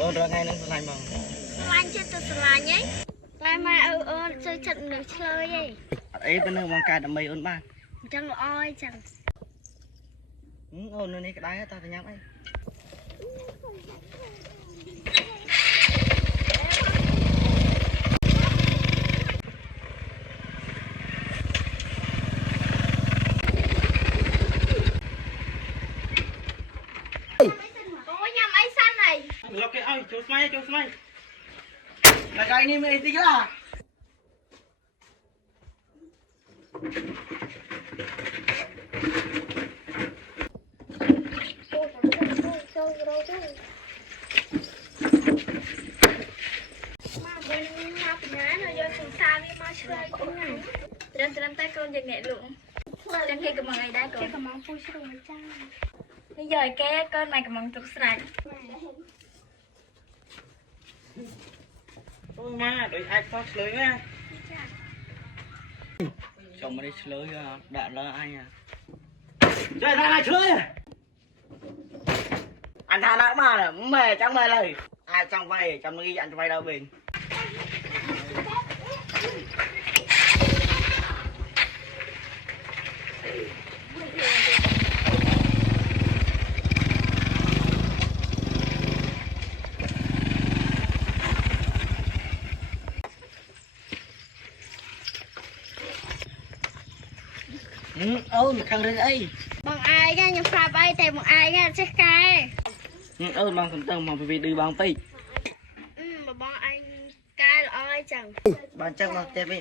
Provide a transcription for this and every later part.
អូនរកថ្ងៃហ្នឹងឆ្លាញ់បងឆ្លាញ់ចិត្តទៅឆ្លាញ់ហីតែម៉ែអូនចូលចិត្តនឹងឆ្លើយហីអត់អីទៅនឹងបងកែដើម្បីអូនបានអញ្ចឹងល្អអីចឹងអូននៅនេះក្តៅតើទៅញ៉ាំអីលោកគេឲ្យចូលស្មៃចូលស្មៃតែកាយនេះមានអីតិចឡាត្រឹមតែកូនយ៉ាងនេះលោកចឹងគេកំងអីដែរកូនគេកំងពូជ្រុំចានេះយកឲ្យគេកូនមិនកំងទុកស្រេចអូម៉ាដូចអាចខុសឆ្លើយណាចង់មកនេះឆ្លើយដាក់លើអញចេះថាឆ្លើយអញថាដាក់មកម៉ែចាំមើលលើអាចចង់វាយចាំងីអញវាយដល់វិញអូនខាងរឿងអីបងអាយខ្ញុំប្រាប់អីតែបងអាយចេះកែអូនបងសំតើមកពីឌឺបងពេកបងអាយកែល្អអីចឹងបានចឹងមកទេវិញ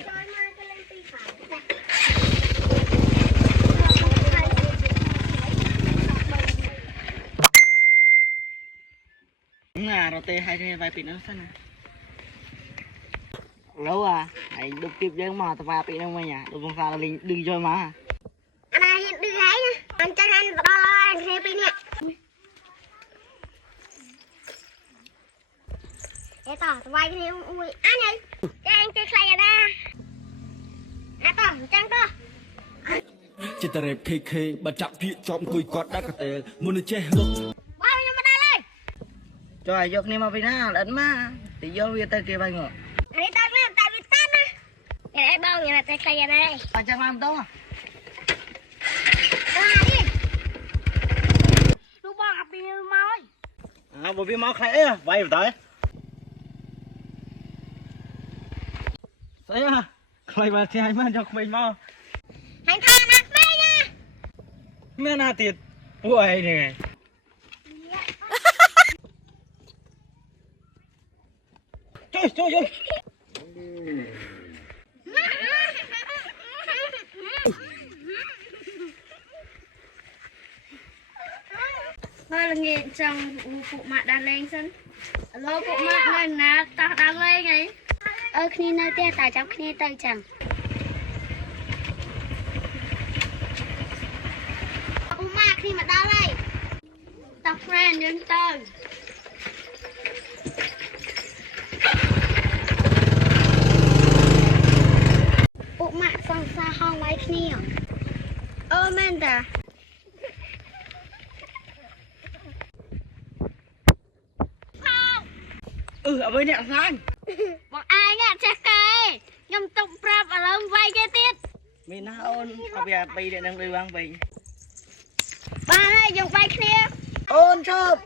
ណារត់ទេឲ្យទេវាយពីនោះសិនណាឡូហើយឌុបគៀបយើងមកទៅវាយពីនោះវិញឌុបបងសាលេងឌឺយកមកអាណាហ៊ានឌឺហើយណាអញ្ចឹងអញបដអញគ្នាពីនេះតោះទៅវាយគ្នាមួយអញហើយចាអញចេះខ្លាចអាណាតោះអញ្ចឹងតោះចិត្តរ៉េប KK បើចាក់ភៀកជាប់អង្គុយគាត់ដាក់កតេលមុននឹងចេះលុតបាយខ្ញុំមកដល់ហើយចុះឲ្យយកគ្នាមកពីណាអត់មកទៅយកវាទៅគេវាយមកនេះតើតែវាតាន់ណាគេឲ្យបងញ៉ាំតែខ្លាចអាណាអញ្ចឹងមកម្ដងលោកបងអាពីមកបើវាមកខ្លាចអីវាយទៅស្អីខ្លាចមកទីឲ្យមកយកក្មេងមកហាញ់ថាណាក្មេងណាមានណាទៀតពួកអីនេះជួយហើយល្ងាចចង់ពួកម៉ាក់ដើរលេងសិនឥឡូវពួកម៉ាក់នៅណាតោះដើរលេងហីគ្នានៅផ្ទះតែចាំគ្នាទៅចឹងពួកម៉ាក់គ្នាមកដល់ហើយតោះ friend យើងទៅពួកម៉ាក់សង្សារហងໄວគ្នាអូមែនតាអ្វីអ្នកស្លាញ់បងអាយចេះកែខ្ញុំទុកប្រាប់ឥឡូវវាយគេទៀតមានណាអូនឲ្យវាពីរអ្នកនឹងដូចបងវិញបានហើយយើងវាយគ្នាអូនឈប់